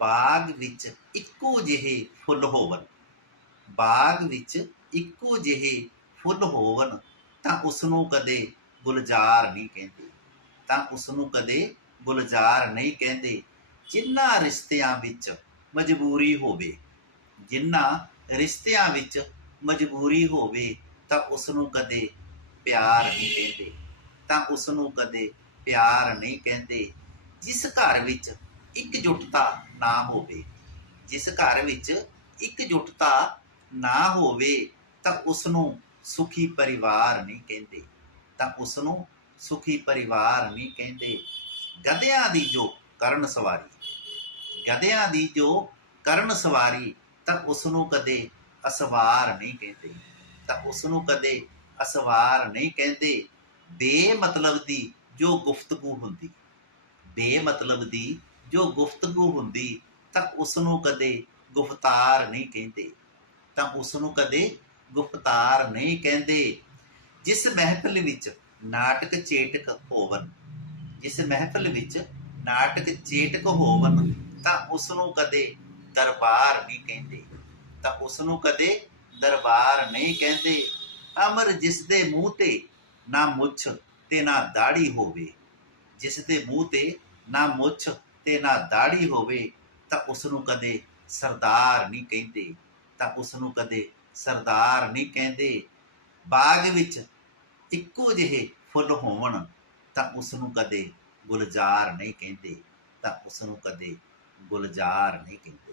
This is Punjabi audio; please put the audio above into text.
ਬਾਗ ਵਿੱਚ ਇੱਕੋ ਜਿਹੇ ਫੁੱਲ ਹੋਵਨ ਬਾਗ ਵਿੱਚ ਇੱਕੋ ਜਿਹੇ ਫੁੱਲ ਹੋਵਨ ਤਾਂ ਉਸ ਨੂੰ ਕਦੇ ਗੁਲਜ਼ਾਰ ਨਹੀਂ ਕਹਿੰਦੇ। ਤਾਂ ਉਸ ਨੂੰ ਕਦੇ ਗੁਲਜ਼ਾਰ ਨਹੀਂ ਕਹਿੰਦੇ। ਜਿਨ੍ਹਾਂ ਰਿਸ਼ਤਿਆਂ ਵਿੱਚ ਮਜਬੂਰੀ ਹੋਵੇ ਜਿਨ੍ਹਾਂ ਰਿਸ਼ਤਿਆਂ ਵਿੱਚ ਮਜਬੂਰੀ ਹੋਵੇ ਤਾਂ ਉਸ ਨੂੰ ਕਦੇ ਪਿਆਰ ਨਹੀਂ ਕਹਿੰਦੇ। ਤਾਂ ਉਸ ਨੂੰ ਕਦੇ ਪਿਆਰ ਨਹੀਂ ਕਹਿੰਦੇ। ਜਿਸ ਘਰ ਵਿੱਚ ਇਕਜੁੱਟਤਾ ਨਾ ਹੋਵੇ। ਜਿਸ ਘਰ ਵਿੱਚ ਇਕਜੁੱਟਤਾ ਨਾ ਹੋਵੇ, ਤਾਂ ਉਸ ਨੂੰ ਸੁਖੀ ਪਰਿਵਾਰ ਨਹੀਂ ਕਹਿੰਦੇ। ਤਾਂ ਉਸ ਨੂੰ ਸੁਖੀ ਪਰਿਵਾਰ ਨਹੀਂ ਕਹਿੰਦੇ। ਗਧਿਆਂ ਦੀ ਜੋ ਕਰਨ ਸਵਾਰੀ, ਗਧਿਆਂ ਦੀ ਜੋ ਕਰਨ ਸਵਾਰੀ, ਤਾਂ ਉਸ ਨੂੰ ਕਦੇ ਅਸਵਾਰ ਨਹੀਂ ਕਹਿੰਦੇ। ਤਾਂ ਉਸ ਨੂੰ ਕਦੇ ਅਸਵਾਰ ਨਹੀਂ ਕਹਿੰਦੇ। ਬੇਮਤਲਬ ਦੀ ਜੋ ਗੁਫ਼ਤਗੂ ਹੁੰਦੀ ਬੇਮਤਲਬ ਦੀ ਜੋ ਗੁਫ਼ਤਗੂ ਹੁੰਦੀ ਤਾਂ ਉਸ ਨੂੰ ਕਦੇ ਗੁਫ਼ਤਾਰ ਨਹੀਂ ਕਹਿੰਦੇ। ਤਾਂ ਉਸ ਨੂੰ ਕਦੇ ਗੁਫ਼ਤਾਰ ਨਹੀਂ ਕਹਿੰਦੇ। ਜਿਸ ਮਹਿਫਿਲ ਵਿੱਚ ਨਾਟਕ ਚੇਟਕ ਹੋਵਨ, ਜਿਸ ਮਹਿਫਿਲ ਵਿੱਚ ਨਾਟਕ ਚੇਟਕ ਹੋਵਨ, ਤਾਂ ਉਸ ਨੂੰ ਕਦੇ ਦਰਬਾਰ ਨਹੀਂ ਕਹਿੰਦੇ। ਤਾਂ ਉਸ ਨੂੰ ਕਦੇ ਦਰਬਾਰ ਨਹੀਂ ਕਹਿੰਦੇ। ਅਮਰ ਜਿਸ ਦੇ ਮੂੰਹ ਤੇ ਨਾ ਮੁੱਛ ਤੇ ਨਾ ਦਾੜੀ ਹੋਵੇ, ਜਿਸ ਦੇ ਮੂੰਹ ਤੇ ਨਾ ਮੁੱਛ ਤੇ ਨਾ ਦਾੜੀ ਹੋਵੇ ਤਾਂ ਉਸ ਨੂੰ ਕਦੇ ਸਰਦਾਰ ਨਹੀਂ ਕਹਿੰਦੇ, ਤਾਂ ਉਸ ਨੂੰ ਕਦੇ ਸਰਦਾਰ ਨਹੀਂ ਕਹਿੰਦੇ। ਬਾਗ ਵਿੱਚ ਇੱਕੋ ਜਿਹੇ ਫੁੱਲ ਹੋਵਣ ਤਾਂ ਉਸ ਨੂੰ ਕਦੇ ਗੁਲਜ਼ਾਰ ਨਹੀਂ ਕਹਿੰਦੇ, ਤਾਂ ਉਸ ਨੂੰ ਕਦੇ ਗੁਲਜ਼ਾਰ ਨਹੀਂ ਕਹਿੰਦੇ।